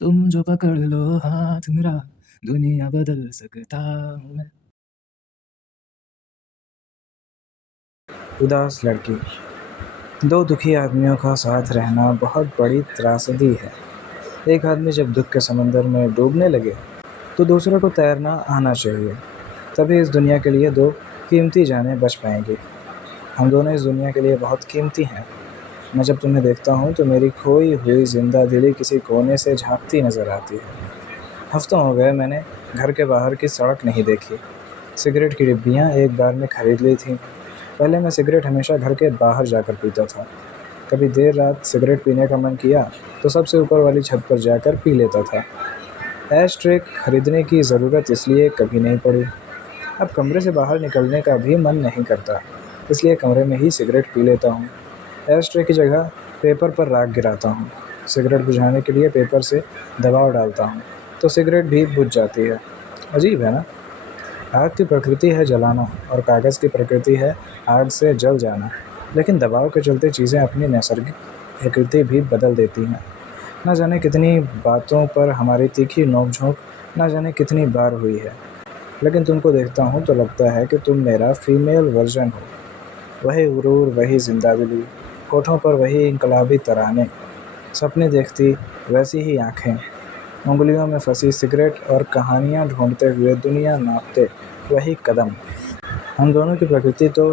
तुम जो पकड़ लो हाथ मेरा, दुनिया बदल सकता हूँ मैं। उदास लड़की। दो दुखी आदमियों का साथ रहना बहुत बड़ी त्रासदी है। एक आदमी जब दुख के समंदर में डूबने लगे तो दूसरे को तैरना आना चाहिए। तभी इस दुनिया के लिए दो कीमती जानें बच पाएंगी। हम दोनों इस दुनिया के लिए बहुत कीमती हैं। मैं जब तुम्हें देखता हूँ तो मेरी खोई हुई जिंदा दिली किसी कोने से झांकती नजर आती है। हफ्तों हो गए मैंने घर के बाहर की सड़क नहीं देखी। सिगरेट की डिब्बियाँ एक बार में खरीद ली थी। पहले मैं सिगरेट हमेशा घर के बाहर जाकर पीता था। कभी देर रात सिगरेट पीने का मन किया तो सबसे ऊपर वाली छत पर जाकर पी लेता था। ऐश ट्रे खरीदने की ज़रूरत इसलिए कभी नहीं पड़ी। अब कमरे से बाहर निकलने का भी मन नहीं करता, इसलिए कमरे में ही सिगरेट पी लेता हूँ। ऐश ट्रे की जगह पेपर पर राख गिराता हूँ। सिगरेट बुझाने के लिए पेपर से दबाव डालता हूँ तो सिगरेट भी बुझ जाती है। अजीब है ना। आग की प्रकृति है जलाना और कागज़ की प्रकृति है आग से जल जाना। लेकिन दबाव के चलते चीज़ें अपनी नैसर्गिक प्रकृति भी बदल देती हैं। न जाने कितनी बातों पर हमारी तीखी नोक-झोंक न जाने कितनी बार हुई है। लेकिन तुमको देखता हूँ तो लगता है कि तुम मेरा फीमेल वर्जन हो। वही गुरूर, वही जिंदादिली, होठों पर वही इनकलाबी तराने, सपने देखती वैसी ही आँखें, उंगलियों में फंसी सिगरेट और कहानियाँ ढूंढते हुए दुनिया नापते वही कदम। हम दोनों की प्रकृति तो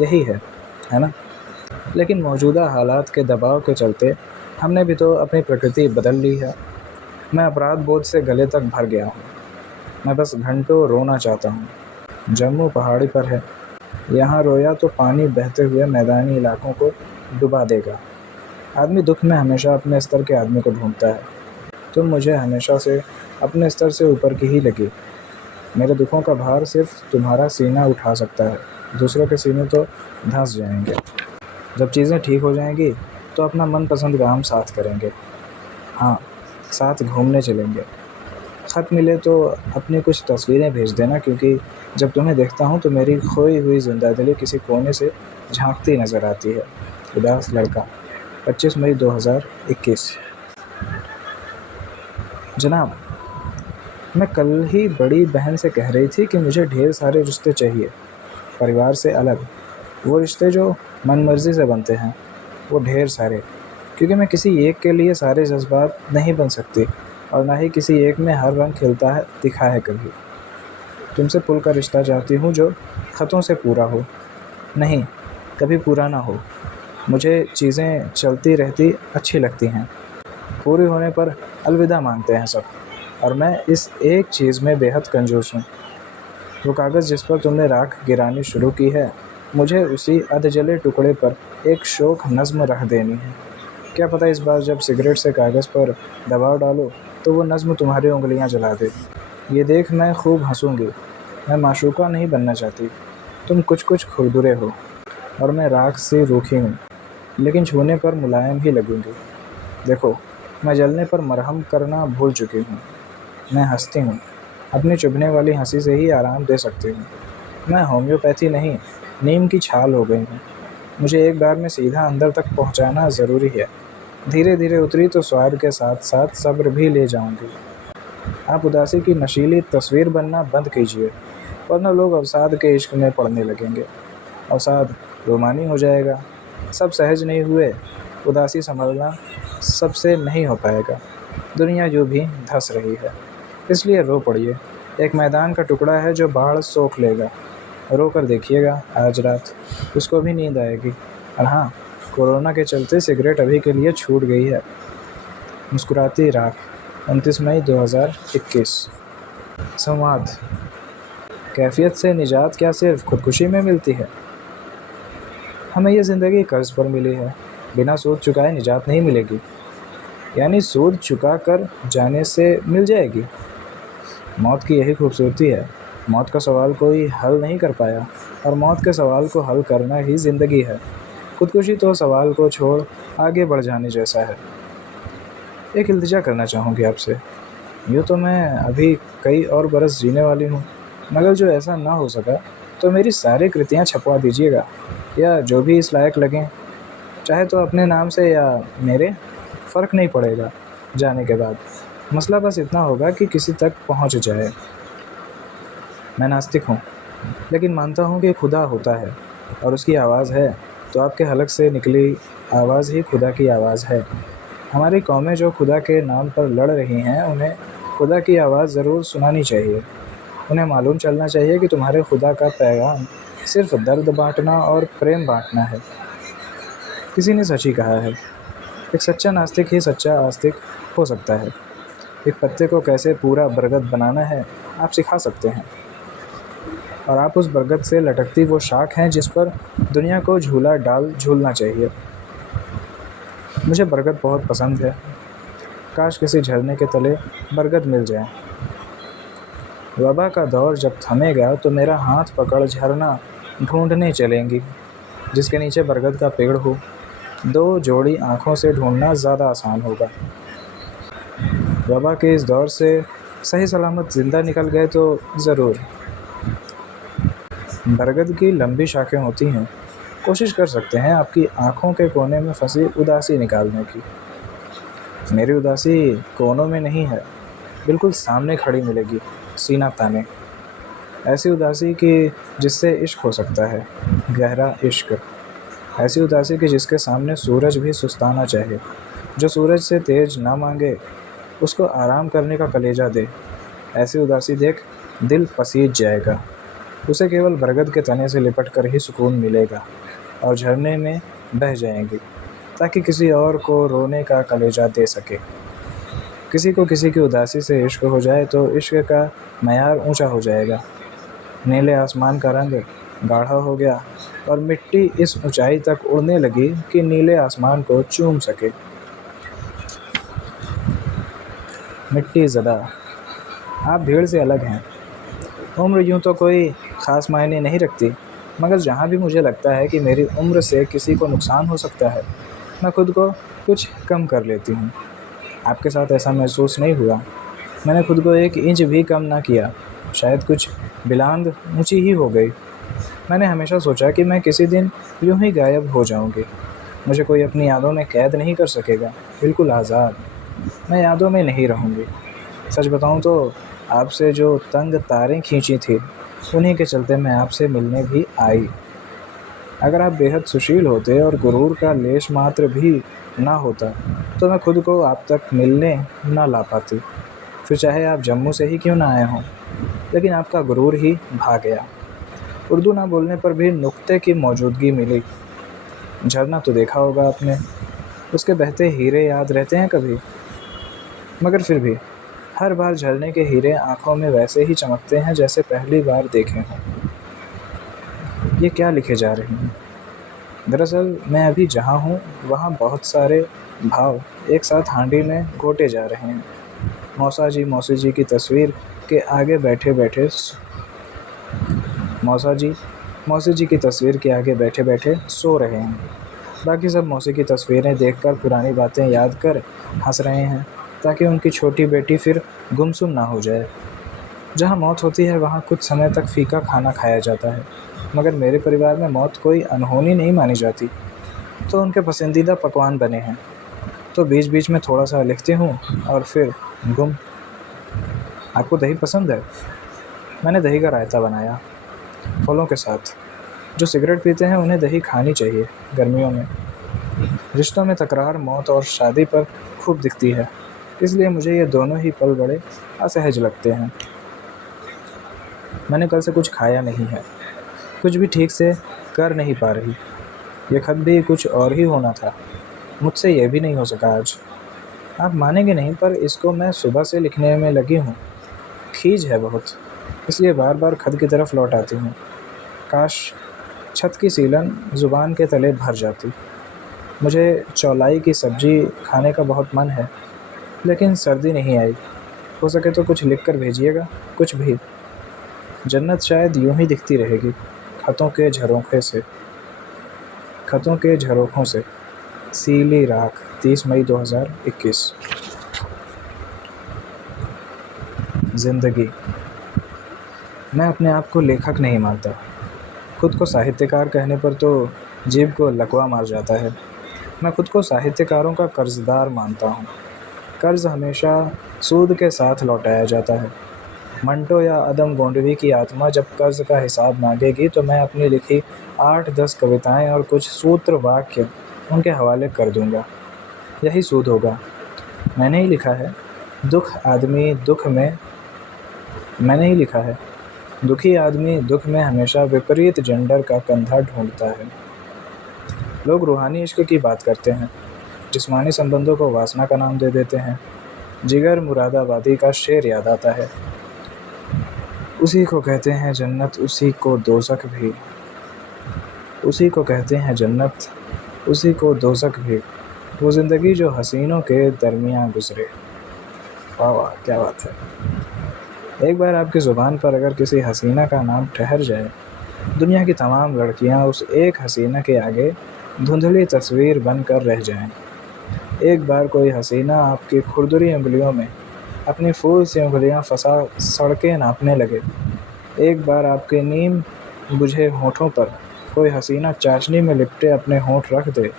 यही है ना। लेकिन मौजूदा हालात के दबाव के चलते हमने भी तो अपनी प्रकृति बदल ली है। मैं अपराध बोध से गले तक भर गया हूँ। मैं बस घंटों रोना चाहता हूँ। जम्मू पहाड़ी पर है। यहाँ रोया तो पानी बहते हुए मैदानी इलाकों को डुबा देगा। आदमी दुख में हमेशा अपने स्तर के आदमी को ढूंढता है। तुम मुझे हमेशा से अपने स्तर से ऊपर की ही लगी। मेरे दुखों का भार सिर्फ तुम्हारा सीना उठा सकता है, दूसरों के सीने तो धंस जाएंगे। जब चीज़ें ठीक हो जाएंगी तो अपना मनपसंद काम साथ करेंगे। हाँ, साथ घूमने चलेंगे। खत मिले तो अपनी कुछ तस्वीरें भेज देना, क्योंकि जब तुम्हें देखता हूँ तो मेरी खोई हुई जिंदादिली किसी कोने से झांकती नज़र आती है। उदास लड़का। 25 मई 2021। जनाब, मैं कल ही बड़ी बहन से कह रही थी कि मुझे ढेर सारे रिश्ते चाहिए, परिवार से अलग। वो रिश्ते जो मनमर्जी से बनते हैं, वो ढेर सारे, क्योंकि मैं किसी एक के लिए सारे जज्बात नहीं बन सकती और ना ही किसी एक में हर रंग खिलता है दिखा है कभी। तुमसे पुल का रिश्ता चाहती हूँ जो ख़तों से पूरा हो, नहीं कभी पूरा ना हो। मुझे चीज़ें चलती रहती अच्छी लगती हैं, पूरी होने पर अलविदा मांगते हैं सब, और मैं इस एक चीज़ में बेहद कंजूस हूँ। वो कागज़ जिस पर तुमने राख गिरानी शुरू की है, मुझे उसी अधजले टुकड़े पर एक शोक नज़्म रख देनी है। क्या पता इस बार जब सिगरेट से कागज़ पर दबाव डालो तो वो नज़्म तुम्हारी उंगलियां जला दे। ये देख मैं खूब हंसूंगी। मैं माशूका नहीं बनना चाहती। तुम कुछ कुछ खुरदुरे हो और मैं राख से रूखी हूँ, लेकिन छूने पर मुलायम ही लगूंगी। देखो, मैं जलने पर मरहम करना भूल चुकी हूँ। मैं हंसती हूँ, अपनी चुभने वाली हंसी से ही आराम दे सकती हूँ। मैं होम्योपैथी नहीं, नीम की छाल हो गई हूँ। मुझे एक बार में सीधा अंदर तक पहुँचाना ज़रूरी है। धीरे धीरे उतरी तो स्वाद के साथ साथ सब्र भी ले जाऊंगी। आप उदासी की नशीली तस्वीर बनना बंद कीजिए, वरना लोग अवसाद के इश्क में पड़ने लगेंगे। अवसाद रोमानी हो जाएगा। सब सहज नहीं हुए, उदासी संभलना सबसे नहीं हो पाएगा। दुनिया यूँ भी धंस रही है, इसलिए रो पड़िए। एक मैदान का टुकड़ा है जो बाढ़ सोख लेगा। रो कर देखिएगा, आज रात उसको भी नींद आएगी। और हाँ, कोरोना के चलते सिगरेट अभी के लिए छूट गई है। मुस्कुराती राख। 29 मई 2021। संवाद। कैफियत से निजात क्या सिर्फ खुदकुशी में मिलती है? हमें ये ज़िंदगी कर्ज पर मिली है, बिना सूद चुकाए निजात नहीं मिलेगी। यानी सूद चुका कर जाने से मिल जाएगी। मौत की यही खूबसूरती है, मौत का सवाल कोई हल नहीं कर पाया, और मौत के सवाल को हल करना ही ज़िंदगी है। खुदकुशी तो सवाल को छोड़ आगे बढ़ जाने जैसा है। एक इल्तिजा करना चाहूँगी आपसे। यूँ तो मैं अभी कई और बरस जीने वाली हूँ, मगर जो ऐसा ना हो सका तो मेरी सारी कृतियाँ छपवा दीजिएगा, या जो भी इस लायक लगें, चाहे तो अपने नाम से या मेरे, फ़र्क नहीं पड़ेगा। जाने के बाद मसला बस इतना होगा कि किसी तक पहुंच जाए। मैं नास्तिक हूँ, लेकिन मानता हूँ कि खुदा होता है और उसकी आवाज़ है, तो आपके हलक से निकली आवाज़ ही खुदा की आवाज़ है। हमारी कौमें जो खुदा के नाम पर लड़ रही हैं, उन्हें खुदा की आवाज़ ज़रूर सुनानी चाहिए। उन्हें मालूम चलना चाहिए कि तुम्हारे खुदा का पैगाम सिर्फ दर्द बांटना और प्रेम बांटना है। किसी ने सच ही कहा है, एक सच्चा नास्तिक ही सच्चा आस्तिक हो सकता है। एक पत्ते को कैसे पूरा बरगद बनाना है आप सिखा सकते हैं, और आप उस बरगद से लटकती वो शाख हैं जिस पर दुनिया को झूला डाल झूलना चाहिए। मुझे बरगद बहुत पसंद है। काश किसी झरने के तले बरगद मिल जाए। वबा का दौर जब थमेगा तो मेरा हाथ पकड़ झरना ढूंढने चलेंगी जिसके नीचे बरगद का पेड़ हो। दो जोड़ी आँखों से ढूंढना ज़्यादा आसान होगा। वबा के इस दौर से सही सलामत ज़िंदा निकल गए तो ज़रूर। बरगद की लंबी शाखें होती हैं। कोशिश कर सकते हैं आपकी आँखों के कोने में फंसी उदासी निकालने की। मेरी उदासी कोनों में नहीं है, बिल्कुल सामने खड़ी मिलेगी, सीना ताने। ऐसी उदासी कि जिससे इश्क हो सकता है, गहरा इश्क। ऐसी उदासी कि जिसके सामने सूरज भी सुस्ताना चाहे, जो सूरज से तेज ना मांगे, उसको आराम करने का कलेजा दे। ऐसी उदासी देख दिल पसीज जाएगा। उसे केवल बरगद के तने से लिपट कर ही सुकून मिलेगा और झरने में बह जाएंगी, ताकि किसी और को रोने का कलेजा दे सके। किसी को किसी की उदासी से इश्क हो जाए तो इश्क का मयार ऊंचा हो जाएगा। नीले आसमान का रंग गाढ़ा हो गया और मिट्टी इस ऊंचाई तक उड़ने लगी कि नीले आसमान को चूम सके। मिट्टी ज़दा, आप भीड़ से अलग हैं। उम्र यूं तो कोई ख़ास मायने नहीं रखती, मगर जहाँ भी मुझे लगता है कि मेरी उम्र से किसी को नुकसान हो सकता है, मैं खुद को कुछ कम कर लेती हूँ। आपके साथ ऐसा महसूस नहीं हुआ। मैंने खुद को 1 इंच भी कम ना किया। शायद कुछ बिलांद ऊंची ही हो गई। मैंने हमेशा सोचा कि मैं किसी दिन यूं ही गायब हो जाऊंगी। मुझे कोई अपनी यादों में कैद नहीं कर सकेगा। बिल्कुल आज़ाद। मैं यादों में नहीं रहूंगी। सच बताऊं तो आपसे जो तंग तारें खींची थी, उन्हीं के चलते मैं आपसे मिलने भी आई। अगर आप बेहद सुशील होते और गुरूर का लेश मात्र भी ना होता, तो मैं खुद को आप तक मिलने ना ला पाती। फिर चाहे आप जम्मू से ही क्यों ना आए हों, लेकिन आपका गुरूर ही भाग गया। उर्दू ना बोलने पर भी नुक्ते की मौजूदगी मिली। झरना तो देखा होगा आपने, उसके बहते हीरे याद रहते हैं कभी? मगर फिर भी हर बार झरने के हीरे आंखों में वैसे ही चमकते हैं जैसे पहली बार देखे हों। ये क्या लिखे जा रही हैं? दरअसल मैं अभी जहाँ हूँ वहाँ बहुत सारे भाव एक साथ हांडी में घोटे जा रहे हैं। मौसा जी की तस्वीर के आगे बैठे बैठे मौसी जी की तस्वीर के आगे बैठे बैठे सो रहे हैं। बाकी सब मौसी की तस्वीरें देखकर पुरानी बातें याद कर हंस रहे हैं, ताकि उनकी छोटी बेटी फिर गुमसुम ना हो जाए। जहाँ मौत होती है वहाँ कुछ समय तक फीका खाना खाया जाता है, मगर मेरे परिवार में मौत कोई अनहोनी नहीं मानी जाती। तो उनके पसंदीदा पकवान बने हैं, तो बीच बीच में थोड़ा सा लिखती हूँ और फिर गुम। आपको दही पसंद है? मैंने दही का रायता बनाया, फलों के साथ। जो सिगरेट पीते हैं उन्हें दही खानी चाहिए गर्मियों में। रिश्तों में तकरार मौत और शादी पर खूब दिखती है, इसलिए मुझे ये दोनों ही पल बड़े असहज लगते हैं। मैंने कल से कुछ खाया नहीं है, कुछ भी ठीक से कर नहीं पा रही। ये खत भी कुछ और ही होना था, मुझसे ये भी नहीं हो सका आज। आप मानेंगे नहीं, पर इसको मैं सुबह से लिखने में लगी हूँ। खीज है बहुत, इसलिए बार बार खत की तरफ लौट आती हूँ। काश छत की सीलन ज़ुबान के तले भर जाती। मुझे चौलाई की सब्ज़ी खाने का बहुत मन है, लेकिन सर्दी नहीं आई। हो सके तो कुछ लिख कर भेजिएगा, कुछ भी। जन्नत शायद यूं ही दिखती रहेगी, खतों के झरोखों से। सीली राख, 30 मई 2021। ज़िंदगी। मैं अपने आप को लेखक नहीं मानता, खुद को साहित्यकार कहने पर तो जीभ को लकवा मार जाता है। मैं खुद को साहित्यकारों का कर्जदार मानता हूँ। कर्ज हमेशा सूद के साथ लौटाया जाता है। मंटो या अदम गोंडवी की आत्मा जब कर्ज का हिसाब मांगेगी तो मैं अपनी लिखी 8-10 कविताएं और कुछ सूत्र वाक्य उनके हवाले कर दूंगा। यही सूद होगा। मैंने ही लिखा है, दुख आदमी दुख में मैंने ही लिखा है, दुखी आदमी दुख में हमेशा विपरीत जेंडर का कंधा ढूंढता है। लोग रूहानी इश्क की बात करते हैं, जिस्मानी संबंधों को वासना का नाम दे देते हैं। जिगर मुरादाबादी का शेर याद आता है, उसी को कहते हैं जन्नत, उसी को दोज़ख भी। उसी को कहते हैं जन्नत, उसी को दोज़ख भी। वो ज़िंदगी जो हसीनों के दरमियाँ गुजरे। वाह वाह, क्या बात है। एक बार आपकी ज़ुबान पर अगर किसी हसीना का नाम ठहर जाए, दुनिया की तमाम लड़कियां उस एक हसीना के आगे धुंधली तस्वीर बनकर रह जाएं। एक बार कोई हसीना आपकी खुरदुरी उंगलियों में अपनी फूल सी उंगलियां फंसा सड़कें नापने लगे। एक बार आपके नीम बुझे होठों पर कोई हसीना चाशनी में लिपटे अपने होंठ रख दे।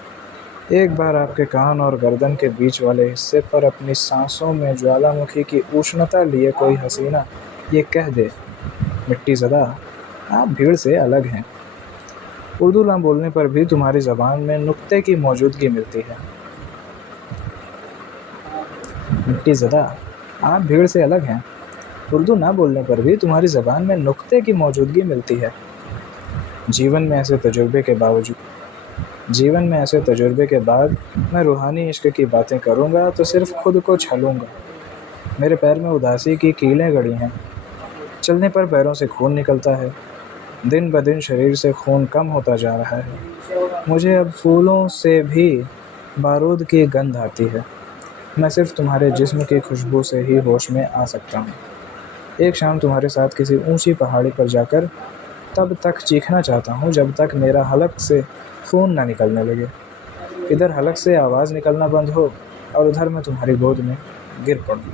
एक बार आपके कान और गर्दन के बीच वाले हिस्से पर अपनी सांसों में ज्वालामुखी की उष्णता लिए कोई हसीना ये कह दे, मिट्टी ज़दा, आप भीड़ से अलग हैं। उर्दू ना बोलने पर भी तुम्हारी ज़बान में नुक्ते की मौजूदगी मिलती है। मिट्टी ज़दा, आप भीड़ से अलग हैं। उर्दू ना बोलने पर भी तुम्हारी ज़बान में नुक्ते की मौजूदगी मिलती है। जीवन में ऐसे तजुर्बे के बाद मैं रूहानी इश्क की बातें करूँगा तो सिर्फ खुद को छलूँगा। मेरे पैर में उदासी की कीलें गड़ी हैं। चलने पर पैरों से खून निकलता है। दिन ब दिन शरीर से खून कम होता जा रहा है। मुझे अब फूलों से भी बारूद की गंध आती है। मैं सिर्फ तुम्हारे जिस्म की खुशबू से ही होश में आ सकता हूँ। एक शाम तुम्हारे साथ किसी ऊंची पहाड़ी पर जाकर तब तक चीखना चाहता हूँ जब तक मेरा हलक से खून ना निकलने लगे। इधर हलक से आवाज़ निकलना बंद हो और उधर मैं तुम्हारी गोद में गिर पड़ूँ।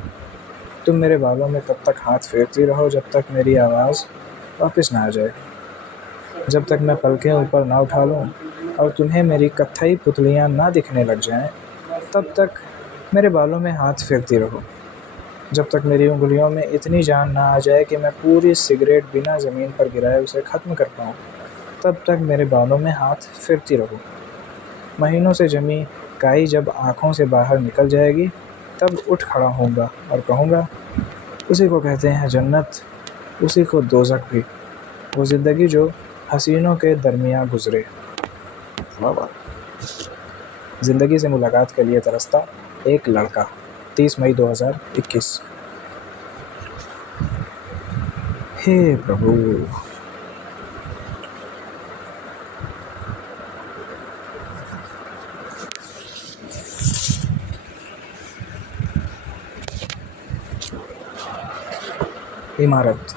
तुम मेरे बालों में तब तक हाथ फेरती रहो जब तक मेरी आवाज़ वापस ना आ जाए। जब तक मैं पलकें ऊपर ना उठा लूँ और तुम्हें मेरी कत्थई पुतलियाँ ना दिखने लग जाएं, तब तक मेरे बालों में हाथ फेरती रहो। जब तक मेरी उंगलियों में इतनी जान ना आ जाए कि मैं पूरी सिगरेट बिना ज़मीन पर गिराए उसे ख़त्म कर पाऊँ, तब तक मेरे बालों में हाथ फेरती रहो। महीनों से जमी काई जब आँखों से बाहर निकल जाएगी, तब उठ खड़ा होऊंगा और कहूँगा, उसी को कहते हैं जन्नत, उसी को दोज़ख भी। वो ज़िंदगी जो हसीनों के दरमियाँ गुजरे। वाह वाह। ज़िंदगी से मुलाकात के लिए तरसता एक लड़का, 30 मई 2021। हे प्रभु। इमारत।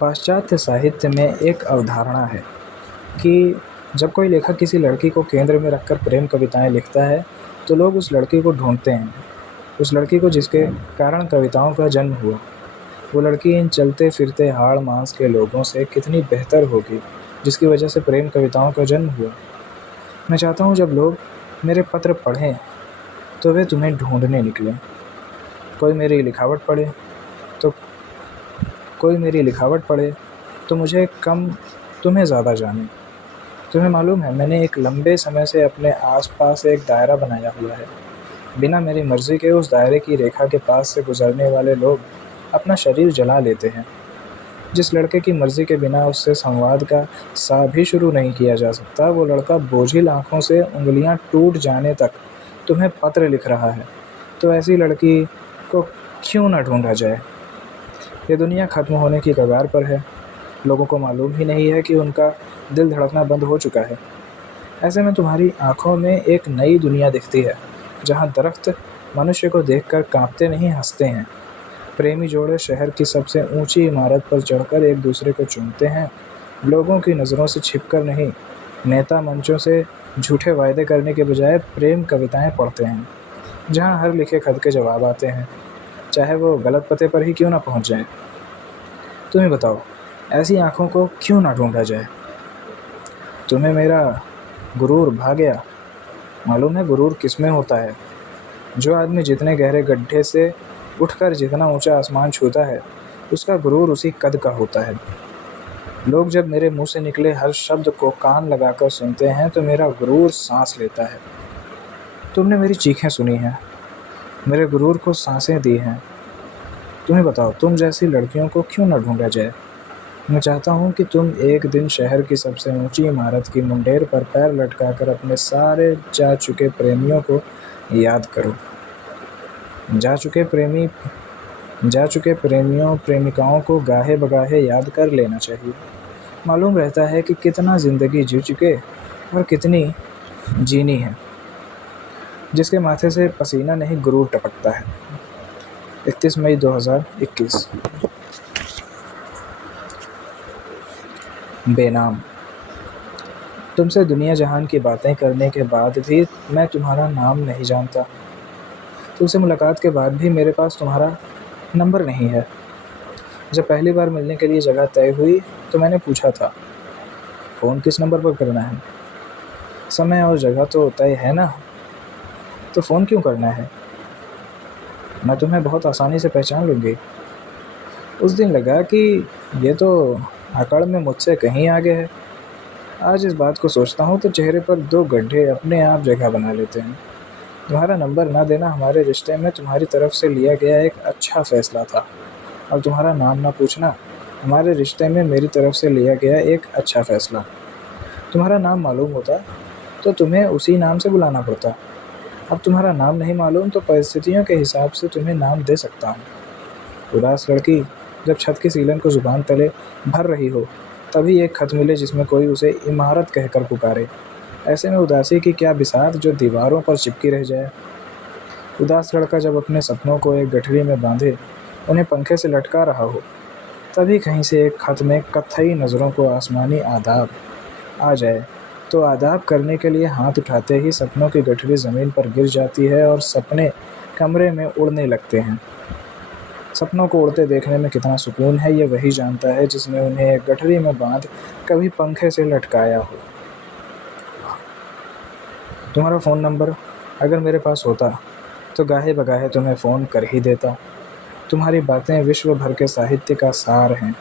पाश्चात्य साहित्य में एक अवधारणा है कि जब कोई लेखक किसी लड़की को केंद्र में रखकर प्रेम कविताएं लिखता है तो लोग उस लड़की को ढूंढते हैं, उस लड़की को जिसके कारण कविताओं का जन्म हुआ। वो लड़की इन चलते फिरते हाड़ मांस के लोगों से कितनी बेहतर होगी जिसकी वजह से प्रेम कविताओं का जन्म हुआ। मैं चाहता हूँ जब लोग मेरे पत्र पढ़ें तो वे तुम्हें ढूंढने निकलें। कोई मेरी लिखावट पढ़े तो मुझे कम, तुम्हें ज़्यादा जाने। तुम्हें मालूम है, मैंने एक लंबे समय से अपने आसपास एक दायरा बनाया हुआ है। बिना मेरी मर्ज़ी के उस दायरे की रेखा के पास से गुजरने वाले लोग अपना शरीर जला लेते हैं। जिस लड़के की मर्ज़ी के बिना उससे संवाद का सा भी शुरू नहीं किया जा सकता, वो लड़का बोझिल आँखों से उंगलियां टूट जाने तक तुम्हें पत्र लिख रहा है। तो ऐसी लड़की को क्यों ना ढूंढा जाए। ये दुनिया ख़त्म होने की कगार पर है। लोगों को मालूम ही नहीं है कि उनका दिल धड़कना बंद हो चुका है। ऐसे में तुम्हारी आँखों में एक नई दुनिया दिखती है, जहाँ दरख्त मनुष्य को देखकर कांपते नहीं, हंसते हैं। प्रेमी जोड़े शहर की सबसे ऊंची इमारत पर चढ़कर एक दूसरे को चूमते हैं, लोगों की नज़रों से छिपकर नहीं। नेता मंचों से झूठे वायदे करने के बजाय प्रेम कविताएं पढ़ते हैं, जहाँ हर लिखे खत के जवाब आते हैं, चाहे वो गलत पते पर ही क्यों ना पहुँच जाएं। तुम्हें बताओ, ऐसी आँखों को क्यों ना ढूंढा जाए। तुम्हें मेरा गुरूर भा गया। मालूम है गुरूर किसमें होता है? जो आदमी जितने गहरे गड्ढे से उठकर जितना ऊंचा आसमान छूता है, उसका गुरूर उसी कद का होता है। लोग जब मेरे मुंह से निकले हर शब्द को कान लगाकर सुनते हैं तो मेरा गुरूर सांस लेता है। तुमने मेरी चीखें सुनी हैं, मेरे गुरूर को सांसें दी हैं। तुम्हें बताओ, तुम जैसी लड़कियों को क्यों न ढूंढा जाए। मैं चाहता हूँ कि तुम एक दिन शहर की सबसे ऊंची इमारत की मुंडेर पर पैर लटकाकर अपने सारे याद करो। जा चुके प्रेमी जा चुके प्रेमियों प्रेमिकाओं को गाहे बगाहे याद कर लेना चाहिए। मालूम रहता है कि कितना ज़िंदगी जी चुके और कितनी जीनी है। जिसके माथे से पसीना नहीं गुरूर टपकता है। 31 मई 2021। बेनाम। तुमसे दुनिया जहान की बातें करने के बाद भी मैं तुम्हारा नाम नहीं जानता। तुमसे मुलाकात के बाद भी मेरे पास तुम्हारा नंबर नहीं है। जब पहली बार मिलने के लिए जगह तय हुई तो मैंने पूछा था, फ़ोन किस नंबर पर करना है? समय और जगह तो तय है ना, तो फ़ोन क्यों करना है? मैं तुम्हें बहुत आसानी से पहचान लूँगी। उस दिन लगा कि ये तो अकड़ में मुझसे कहीं आगे है। आज इस बात को सोचता हूँ तो चेहरे पर 2 गड्ढे अपने आप जगह बना लेते हैं। तुम्हारा नंबर ना देना हमारे रिश्ते में तुम्हारी तरफ से लिया गया एक अच्छा फ़ैसला था, और तुम्हारा नाम ना पूछना हमारे रिश्ते में मेरी तरफ से लिया गया एक अच्छा फ़ैसला। तुम्हारा नाम मालूम होता तो तुम्हें उसी नाम से बुलाना पड़ता। अब तुम्हारा नाम नहीं मालूम तो परिस्थितियों के हिसाब से तुम्हें नाम दे सकता हूँ। उदास लड़की जब छत की सीलन को ज़ुबान तले भर रही हो, तभी एक खत मिले जिसमें कोई उसे इमारत कहकर पुकारे। ऐसे में उदासी की क्या बिसात जो दीवारों पर चिपकी रह जाए। उदास लड़का जब अपने सपनों को एक गठरी में बांधे उन्हें पंखे से लटका रहा हो, तभी कहीं से एक खत में कत्थई नज़रों को आसमानी आदाब आ जाए, तो आदाब करने के लिए हाथ उठाते ही सपनों की गठरी ज़मीन पर गिर जाती है और सपने कमरे में उड़ने लगते हैं। सपनों को उड़ते देखने में कितना सुकून है, ये वही जानता है जिसने उन्हें एक गठरी में बांध कभी पंखे से लटकाया हो। तुम्हारा फ़ोन नंबर अगर मेरे पास होता तो गाहे बगाहे तुम्हें फ़ोन कर ही देता। तुम्हारी बातें विश्व भर के साहित्य का सार हैं।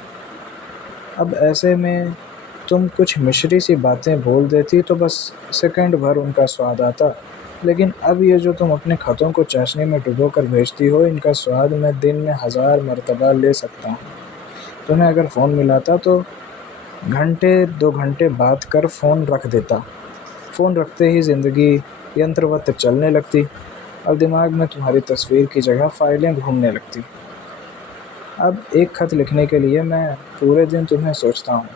अब ऐसे में तुम कुछ मिश्री सी बातें बोल देती तो बस सेकंड भर उनका स्वाद आता, लेकिन अब ये जो तुम अपने खतों को चाशनी में डुबो कर भेजती हो, इनका स्वाद मैं दिन में 1000 मरतबा ले सकता हूँ। तुम्हें अगर फ़ोन मिलाता तो घंटे 2 घंटे बात कर फ़ोन रख देता। फ़ोन रखते ही ज़िंदगी यंत्रवत चलने लगती और दिमाग में तुम्हारी तस्वीर की जगह फ़ाइलें घूमने लगती। अब एक खत लिखने के लिए मैं पूरे दिन तुम्हें सोचता हूँ।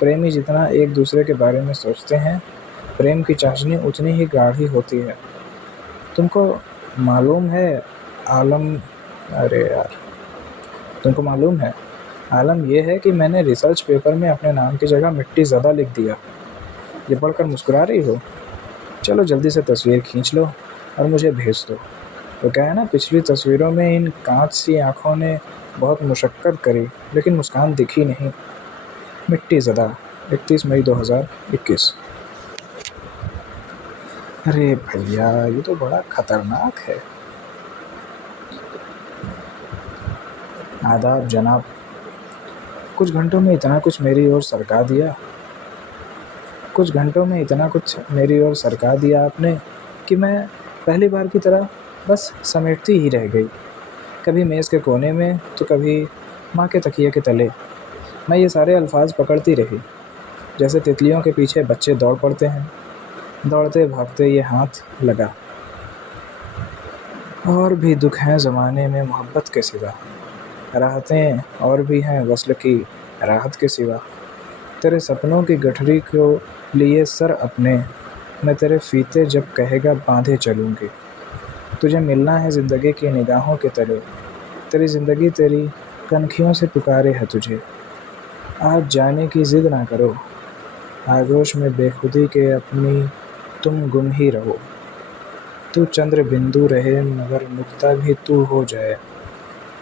प्रेमी जितना एक दूसरे के बारे में सोचते हैं, प्रेम की चाशनी उतनी ही गाढ़ी होती है। तुमको मालूम है आलम अरे यार तुमको मालूम है आलम ये है कि मैंने रिसर्च पेपर में अपने नाम की जगह मिट्टी ज़्यादा लिख दिया। ये पढ़कर मुस्कुरा रही हो? चलो जल्दी से तस्वीर खींच लो और मुझे भेज दो। तो क्या है ना, पिछली तस्वीरों में इन कांच सी आँखों ने बहुत मुशक्क़त करी लेकिन मुस्कान दिखी नहीं। मिट्टी ज़दा। 31 मई 2021। अरे भैया, ये तो बड़ा ख़तरनाक है। आदाब जनाब, कुछ घंटों में इतना कुछ मेरी ओर सरका दिया आपने कि मैं पहली बार की तरह बस समेटती ही रह गई। कभी मेज़ के कोने में तो कभी माँ के तकिए के तले मैं ये सारे अल्फाज पकड़ती रही, जैसे तितलियों के पीछे बच्चे दौड़ पड़ते हैं। दौड़ते भागते ये हाथ लगा। और भी दुख हैं ज़माने में मोहब्बत के सिवा, राहतें और भी हैं वस्ल की राहत के सिवा। तेरे सपनों की गठरी को लिए सर अपने, मैं तेरे फीते जब कहेगा बांधे चलूँगी। तुझे मिलना है ज़िंदगी की निगाहों के तले, तेरी ज़िंदगी तेरी कनखियों से पुकारे है तुझे। आज जाने की ज़िद ना करो, आगोश में बेखुदी के अपनी तुम गुम ही रहो। तू चंद्र बिंदु रहे मगर नुक्ता भी तू हो जाए।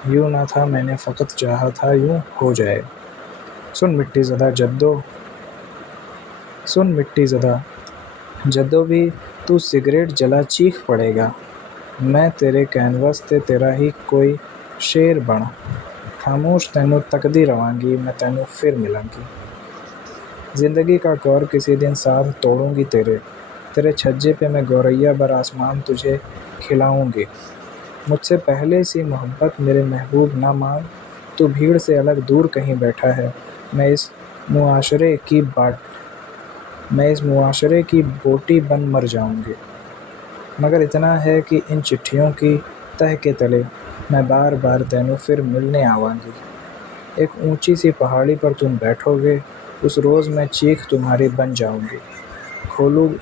यूँ ना था मैंने फ़कत चाहा था यूँ हो जाए। सुन मिट्टी ज़दा जद्दो सुन मिट्टी ज़दा जद्दों भी तू सिगरेट जला चीख पड़ेगा। मैं तेरे कैनवस ते तेरा ही कोई शेर बन खामोश तैनू तकदी रवांगी मैं तैनू फिर मिलांगी। जिंदगी का कौर किसी दिन साथ तोड़ूंगी तेरे तेरे छज्जे पे मैं गौरैया बर आसमान तुझे खिलाऊंगी। मुझसे पहले सी मोहब्बत मेरे महबूब ना मांग तू भीड़ से अलग दूर कहीं बैठा है। मैं इस मुआशरे की बाट मैं इस मुआशरे की बोटी बन मर जाऊंगी। मगर इतना है कि इन चिट्ठियों की तह के तले मैं बार बार तैनू फिर मिलने आवांगी। एक ऊंची सी पहाड़ी पर तुम बैठोगे उस रोज़ मैं चीख तुम्हारी बन जाऊंगी। खोलू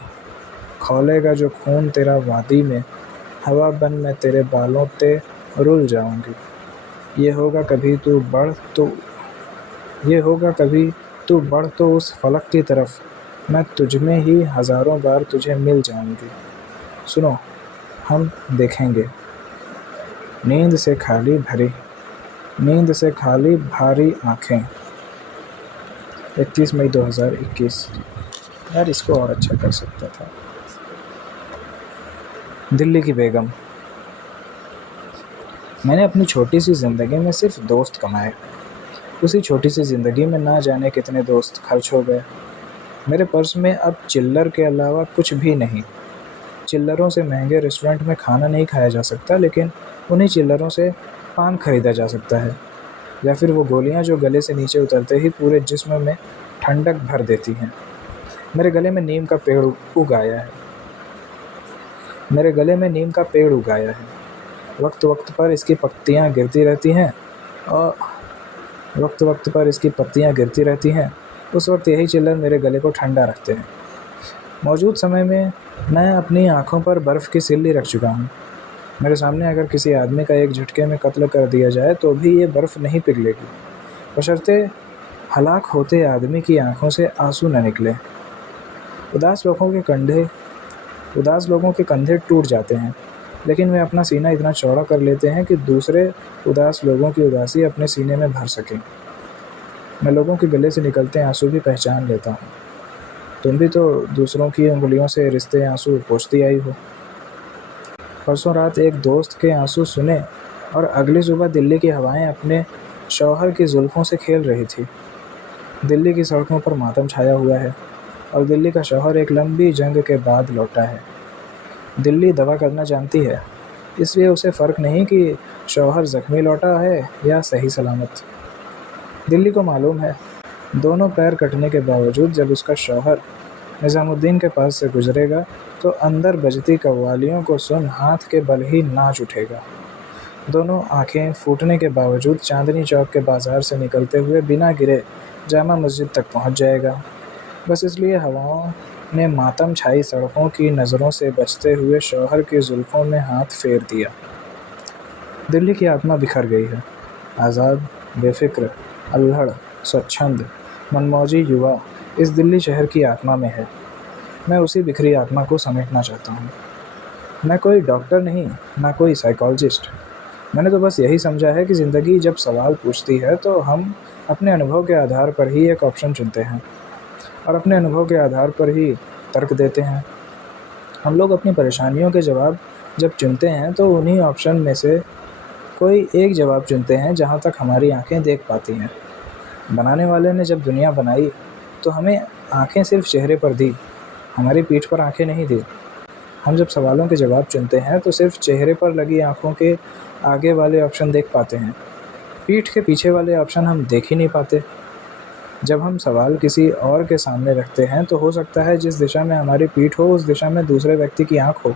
खौलेगा जो खून तेरा वादी में हवा बन मैं तेरे बालों ते रुल जाऊंगी। ये होगा कभी तू बढ़ तो ये होगा कभी तू बढ़ तो उस फलक की तरफ मैं तुझमें ही हज़ारों बार तुझे मिल जाऊंगी। सुनो हम देखेंगे नींद से खाली भरी नींद से खाली भारी आँखें। 31 मई 2021। यार इसको और अच्छा कर सकता था। दिल्ली की बेगम। मैंने अपनी छोटी सी ज़िंदगी में सिर्फ दोस्त कमाए। उसी छोटी सी ज़िंदगी में ना जाने कितने दोस्त खर्च हो गए। मेरे पर्स में अब चिल्लर के अलावा कुछ भी नहीं। चिल्लरों से महंगे रेस्टोरेंट में खाना नहीं खाया जा सकता, लेकिन उन्हीं चिल्लरों से पान खरीदा जा सकता है, या फिर वो गोलियां जो गले से नीचे उतरते ही पूरे जिस्म में ठंडक भर देती हैं। मेरे गले में नीम का पेड़ उगाया है मेरे गले में नीम का पेड़ उगाया है। वक्त वक्त पर इसकी पत्तियां गिरती रहती हैं और वक्त वक्त पर इसकी पत्तियां गिरती रहती हैं। उस वक्त यही चिल्लर मेरे गले को ठंडा रखते हैं। मौजूद समय में मैं अपनी आँखों पर बर्फ़ की सिल्ली रख चुका हूँ। मेरे सामने अगर किसी आदमी का एक झटके में कत्ल कर दिया जाए तो भी ये बर्फ़ नहीं पिघलेगी, बशर्ते हलाक होते आदमी की आंखों से आंसू न निकले। उदास लोगों के कंधे टूट जाते हैं, लेकिन वे अपना सीना इतना चौड़ा कर लेते हैं कि दूसरे उदास लोगों की उदासी अपने सीने में भर सकें। मैं लोगों के गले से निकलते आंसू भी पहचान लेता हूँ। तुम भी तो दूसरों की उंगलियों से रिश्ते आंसू पोंछती आई हो। परसों रात एक दोस्त के आंसू सुने और अगली सुबह दिल्ली की हवाएं अपने शौहर की जुल्फ़ों से खेल रही थी। दिल्ली की सड़कों पर मातम छाया हुआ है और दिल्ली का शौहर एक लंबी जंग के बाद लौटा है। दिल्ली दवा करना जानती है, इसलिए उसे फ़र्क नहीं कि शौहर ज़ख्मी लौटा है या सही सलामत। दिल्ली को मालूम है, दोनों पैर कटने के बावजूद जब उसका शौहर निज़ामुद्दीन के पास से गुजरेगा तो अंदर बजती कव्वालियों को सुन हाथ के बल ही नाच उठेगा। दोनों आंखें फूटने के बावजूद चांदनी चौक के बाज़ार से निकलते हुए बिना गिरे जामा मस्जिद तक पहुंच जाएगा, बस इसलिए हवाओं ने मातम छाई सड़कों की नज़रों से बचते हुए शौहर की जुल्फ़ों में हाथ फेर दिया। दिल्ली की आत्मा बिखर गई है। आज़ाद, बेफिक्र, अल्हड़, स्वच्छंद, मनमौजी युवा इस दिल्ली शहर की आत्मा में है। मैं उसी बिखरी आत्मा को समेटना चाहता हूँ। मैं कोई डॉक्टर नहीं, ना कोई साइकोलॉजिस्ट। मैंने तो बस यही समझा है कि ज़िंदगी जब सवाल पूछती है तो हम अपने अनुभव के आधार पर ही एक ऑप्शन चुनते हैं और अपने अनुभव के आधार पर ही तर्क देते हैं। हम लोग अपनी परेशानियों के जवाब जब चुनते हैं तो उन्हीं ऑप्शन में से कोई एक जवाब चुनते हैं जहाँ तक हमारी आंखें देख पाती हैं। बनाने वाले ने जब दुनिया बनाई तो हमें आंखें सिर्फ चेहरे पर दी, हमारी पीठ पर आंखें नहीं दी। हम जब सवालों के जवाब चुनते हैं तो सिर्फ चेहरे पर लगी आंखों के आगे वाले ऑप्शन देख पाते हैं, पीठ के पीछे वाले ऑप्शन हम देख ही नहीं पाते। जब हम सवाल किसी और के सामने रखते हैं तो हो सकता है जिस दिशा में हमारी पीठ हो उस दिशा में दूसरे व्यक्ति की आंख हो।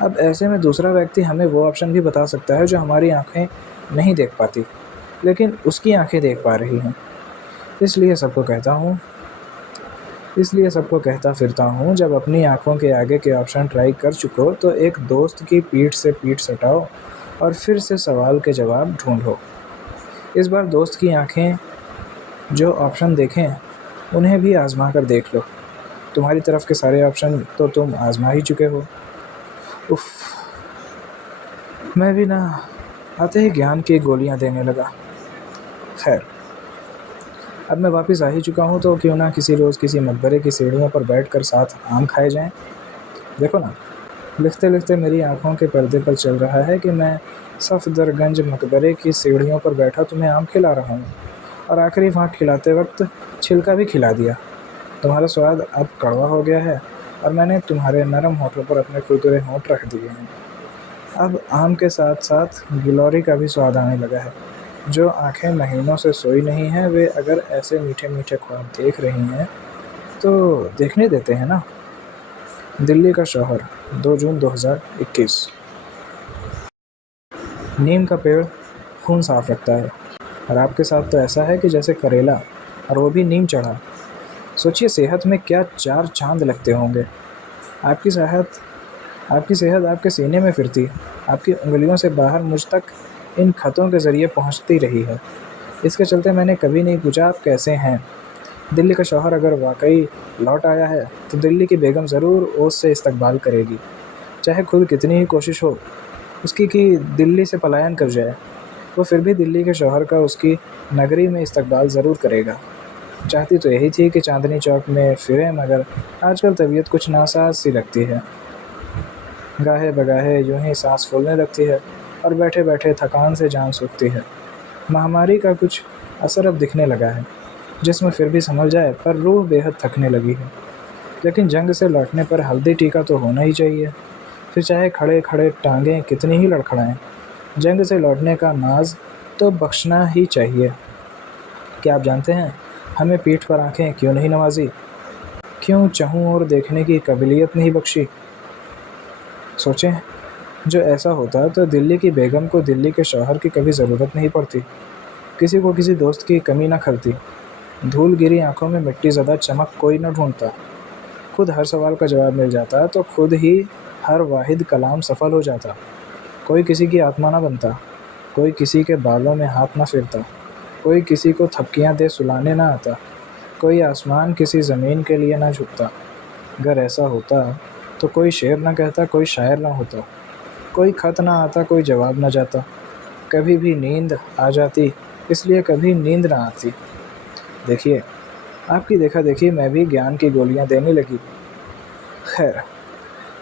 अब ऐसे में दूसरा व्यक्ति हमें वो ऑप्शन भी बता सकता है जो हमारी आंखें नहीं देख पाती, लेकिन उसकी आंखें देख पा रही हैं। इसलिए सबको कहता फिरता हूँ, जब अपनी आंखों के आगे के ऑप्शन ट्राई कर चुको तो एक दोस्त की पीठ से पीठ सटाओ और फिर से सवाल के जवाब ढूंढो। इस बार दोस्त की आंखें जो ऑप्शन देखें उन्हें भी आजमा कर देख लो। तुम्हारी तरफ के सारे ऑप्शन तो तुम आजमा ही चुके हो। उफ, मैं भी आते ही ज्ञान की गोलियां देने लगा। खैर, अब मैं वापस आ ही चुका हूँ तो क्यों ना किसी रोज़ किसी मकबरे की सीढ़ियों पर बैठकर साथ आम खाए जाएं। देखो ना, लिखते लिखते मेरी आंखों के पर्दे पर चल रहा है कि मैं सफदरगंज मकबरे की सीढ़ियों पर बैठा तुम्हें आम खिला रहा हूँ, और आखिरी फाँक खिलाते वक्त छिलका भी खिला दिया। तुम्हारा स्वाद अब कड़वा हो गया है और मैंने तुम्हारे नरम होठों पर अपने खुरदुरे होंठ रख दिए हैं। अब आम के साथ साथ गिलौरी का भी स्वाद आने लगा है। जो आंखें महीनों से सोई नहीं हैं, वे अगर ऐसे मीठे मीठे ख्वाब देख रही हैं तो देखने देते हैं ना। दिल्ली का शौहर, 2 जून 2021। नीम का पेड़ खून साफ रखता है, और आपके साथ तो ऐसा है कि जैसे करेला, और वो भी नीम चढ़ा। सोचिए सेहत में क्या 4 चांद लगते होंगे। आपकी सेहत आपकी सेहत आपके सीने में फिरती, आपकी उंगलियों से बाहर मुझ तक इन खतों के ज़रिए पहुंचती रही है। इसके चलते मैंने कभी नहीं पूछा आप कैसे हैं। दिल्ली का शौहर अगर वाकई लौट आया है तो दिल्ली की बेगम ज़रूर ओस से इस्तकबाल करेगी, चाहे खुद कितनी ही कोशिश हो उसकी कि दिल्ली से पलायन कर जाए। वो फिर भी दिल्ली के शौहर का उसकी नगरी में इस्तकबाल ज़रूर करेगा। चाहती तो यही थी कि चांदनी चौक में फिरे, मगर आजकल तबीयत कुछ नासाज सी लगती है। गाहे बगाहे यूं ही सांस फूलने लगती है और बैठे बैठे थकान से जान सूखती है। महामारी का कुछ असर अब दिखने लगा है, जिसमें फिर भी संभल जाए, पर रूह बेहद थकने लगी है। लेकिन जंग से लौटने पर हल्दी टीका तो होना ही चाहिए, फिर चाहे खड़े खड़े टांगें कितनी ही लड़खड़ाएं। जंग से लौटने का नाज तो बख्शना ही चाहिए। क्या आप जानते हैं हमें पीठ पर आंखें क्यों नहीं नवाजी, क्यों चहूँ और देखने की काबिलियत नहीं बख्शी। सोचें, जो ऐसा होता तो दिल्ली की बेगम को दिल्ली के शौहर की कभी ज़रूरत नहीं पड़ती, किसी को किसी दोस्त की कमी ना खलती, धूल गिरी आंखों में मिट्टी ज़्यादा चमक कोई न ढूंढता, खुद हर सवाल का जवाब मिल जाता तो खुद ही हर वाहिद कलाम सफल हो जाता। कोई किसी की आत्मा ना बनता, कोई किसी के बालों में हाथ ना फेरता, कोई किसी को थपकियां दे सुलाने ना आता, कोई आसमान किसी ज़मीन के लिए ना झुकता। अगर ऐसा होता तो कोई शेर ना कहता, कोई शायर ना होता, कोई खत ना आता, कोई जवाब ना जाता, कभी भी नींद आ जाती इसलिए कभी नींद ना आती। देखिए, आपकी देखा देखी मैं भी ज्ञान की गोलियां देने लगी। खैर,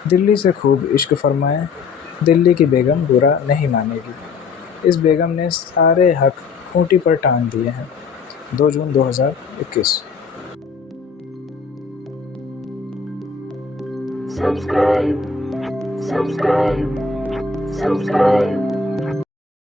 दिल्ली से खूब इश्क फरमाएं, दिल्ली की बेगम बुरा नहीं मानेगी। इस बेगम ने सारे हक खूंटी पर टांग दिए हैं। 2 जून 2021। Subscribe, subscribe, subscribe.